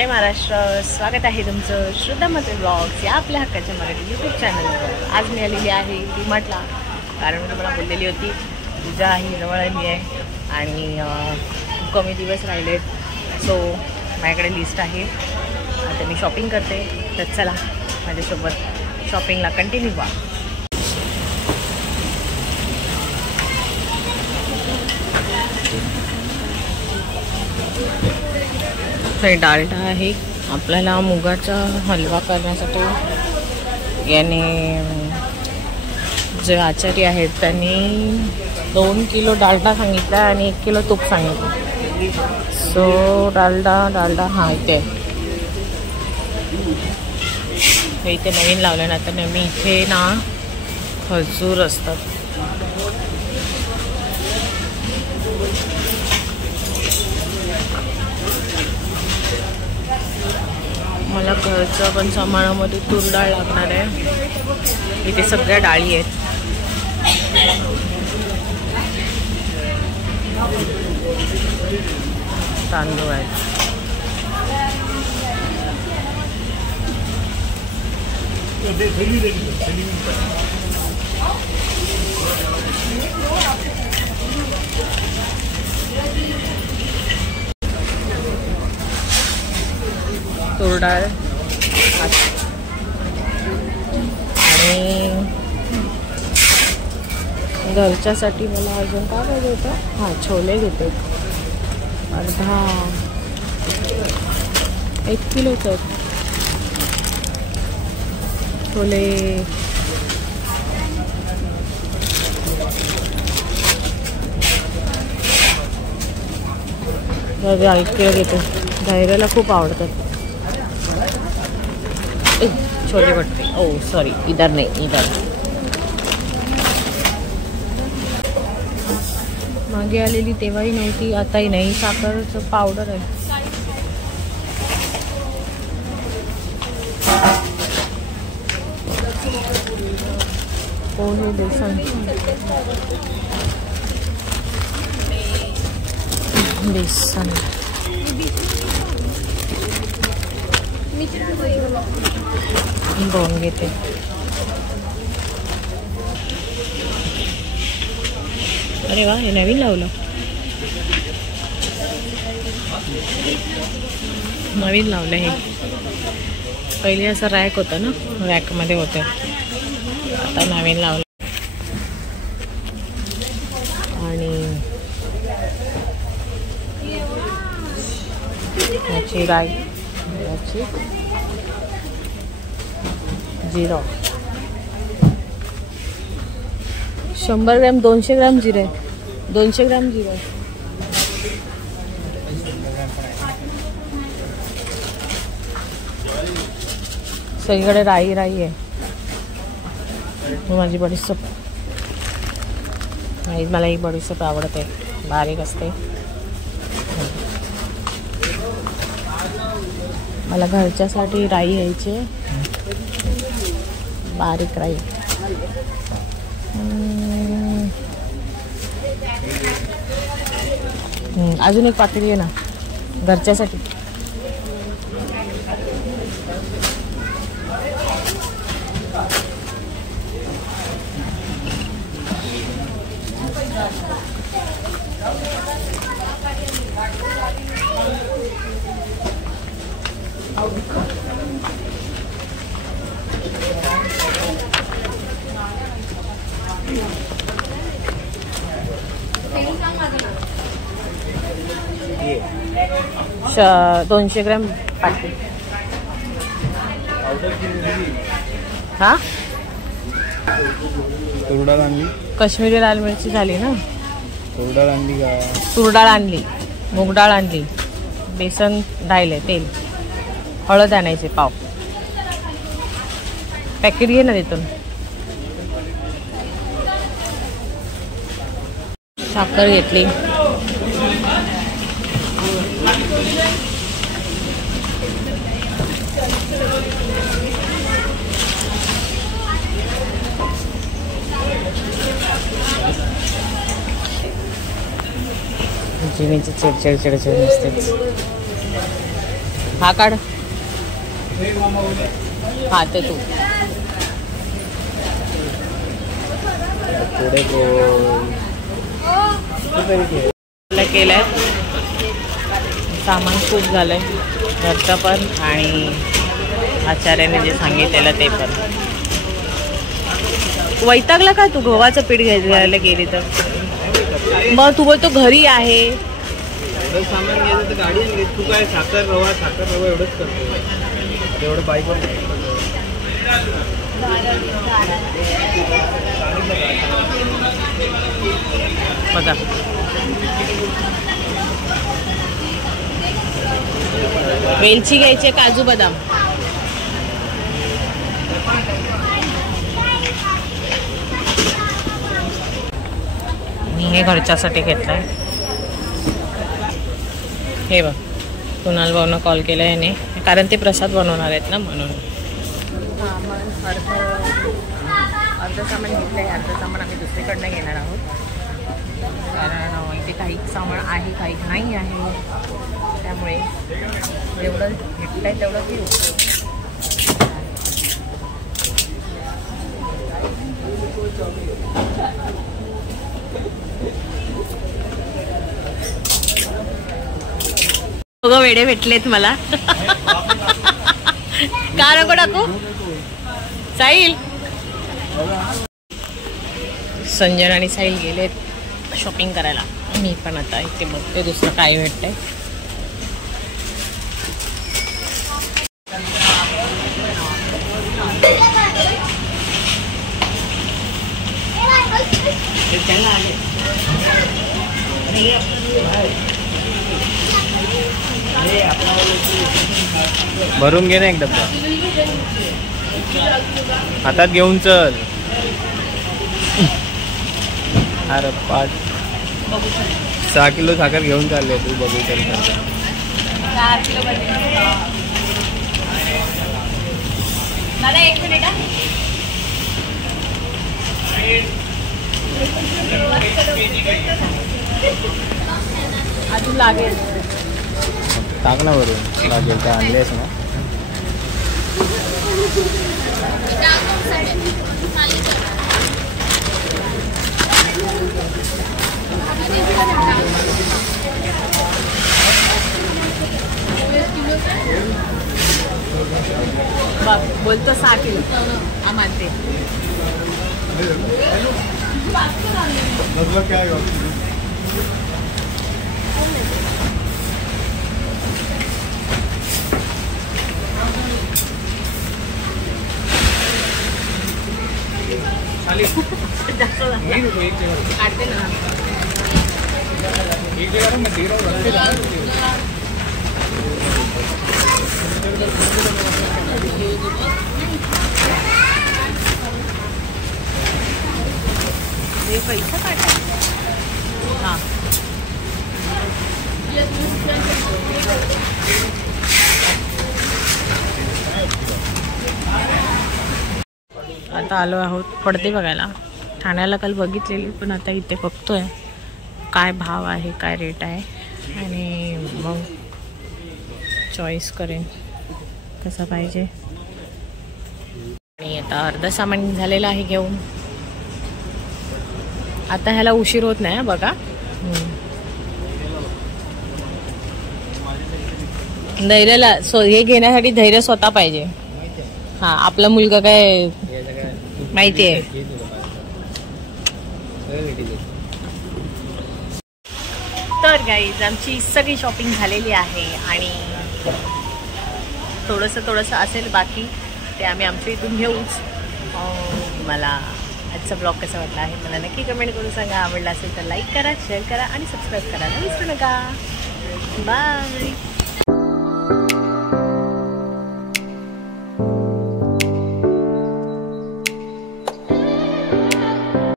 जय महाराष्ट्र. स्वागत आहे तुमचं श्रद्धा मते ब्लॉग्स या आपल्या हक्काच्या मराठी यूट्यूब चॅनलवर. आज मी आलेली आहे डीमार्टला, कारण मी तुम्हाला बोललेली होती पूजा ही जवळ आली आहे आणि खूप कमी दिवस राहिलेत. सो माझ्याकडे लिस्ट आहे, आता मी शॉपिंग करते. तर चला माझ्यासोबत शॉपिंगला कंटिन्यू व्हा. हे डालडा आहे. आपल्याला मुगाचा हलवा करण्यासाठी याने जे आचारी आहेत त्यांनी 2 किलो डालडा सांगितला आणि 1 किलो तूप सांगितलं. सो डालडा हा इथे हे इथे नवीन लावलं ना, तर नेहमी इथे ना खजूर असतात. मला घरचं पण सामानामध्ये तूर डाळ लागणार आहे. इथे सगळ्या डाळी आहेत. तांदूळ आहेत. तूर डाळ आणि घरच्यासाठी मला अजून काय पाहिजे होतं. हां, छोले घेते. अर्धा 1 किलोचं छोले. 1 किलो घेते. धैर्याला खूप आवडतात छोले भटुरे. ओ सॉरी, इधर नहीं, इधर. मागे आलेली तेव्हाही नव्हती, आताही नाही. साखरचं पावडर आहे. पोहे, बेसन, बेसन. दोन घेते. अरे वा, हे नवीन लावलं. नवीन लावलं हे. पहिले असं रॅक होतं ना, रॅकमध्ये होतं. आता नवीन लावलं. आणि याची राई, याची जिरा. 100 ग्रॅम 200 ग्रॅम जिरे. 200 ग्रॅम जिरे. सगळीकडे राई आहे. माझी बडीशेप. मला ही बडीशेप आवडते, बारीक असते. मला घरच्यासाठी राई घ्यायची, बारीक राई. अजून एक पातेली आहे ना घरच्यासाठी. श 200 ग्रॅम पाटील. हा, तूर डाळ आणली. काश्मीरी लाल मिरची झाली ना. तूर डाळ आणली का? तूर डाळ आणली, मूग डाळ आणली, बेसन डाळले, तेल, हळद आणायचे पाव. पॅकेट घे ना तिथून. साखर घेतली. जिनीची चिडचिड नसतेच. हा काढ. हा ते तू केलंय. सामान खूप झालंय घरचं पण आणि आचार्याने जे सांगितलेलं ते पण. वैतागला का तू गव्हाचं पीठ घ्यायला गेली तर? मग तू बोलतो घरी आहे. एवढं सामान घ्यायचं तर गाडी आणली. तू काय साखर रवा एवढंच करतो. एवढं बाईक बघा. वेलची घ्यायची, काजू बदाम. मी हे घरच्यासाठी घेतलंय. हे बघ, कुणाल भाऊनं कॉल केला याने, कारण ते प्रसाद बनवणार आहेत ना म्हणून. अर्ध सामान घेतलंय, अर्ध सामान आम्ही दुसरीकडनं घेणार आहोत. कारण इथे काही सामान आहे, काही नाही आहे. त्यामुळे जेवढं घेतलंय तेवढं घेऊ. बघा वेडे भेटलेत मला. का नको टाकू साहिल? संजन आणि साहिल गेलेत शॉपिंग करायला. मी पण आता इथे बघते दुसरं काय भेटतंय. भरून घे ना एक डब्बा. हातात घेऊन चल. अरे 6 किलो साखर घेऊन चालले तू. बघू चल. 4 किलो दादा 1 मिनिट. अजून लागेल. टाक ना भरून. लागेल काय आणलेस ना. बघ बोलतो 6 किलो आम्हाला. काढते ना. पैसा काढा. हां आता आलो आहोत पडदे बघायला. ठाण्याला काल बघितलेली पण आता इथे बघतोय काय भाव आहे, काय रेट आहे आणि मग चॉईस करेन कसं पाहिजे. आणि आता अर्ध सामान झालेलं आहे घेऊन. आता ह्याला उशीर होत नाही बघा. धैर्याला हे घेण्यासाठी धैर्य स्वतः पाहिजे. हा आपला मुलगा काय माहिती आहे. तर गाईज आमची सगळी शॉपिंग झालेली आहे आणि थोडंसं असेल बाकी ते आम्ही आमच्या इथून घेऊच. मला आजचा ब्लॉग कसा वाटला आहे मला नक्की कमेंट करून सांगा. आवडला असेल तर लाईक करा, शेअर करा आणि सबस्क्राईब करायला विसरू नका. बाय.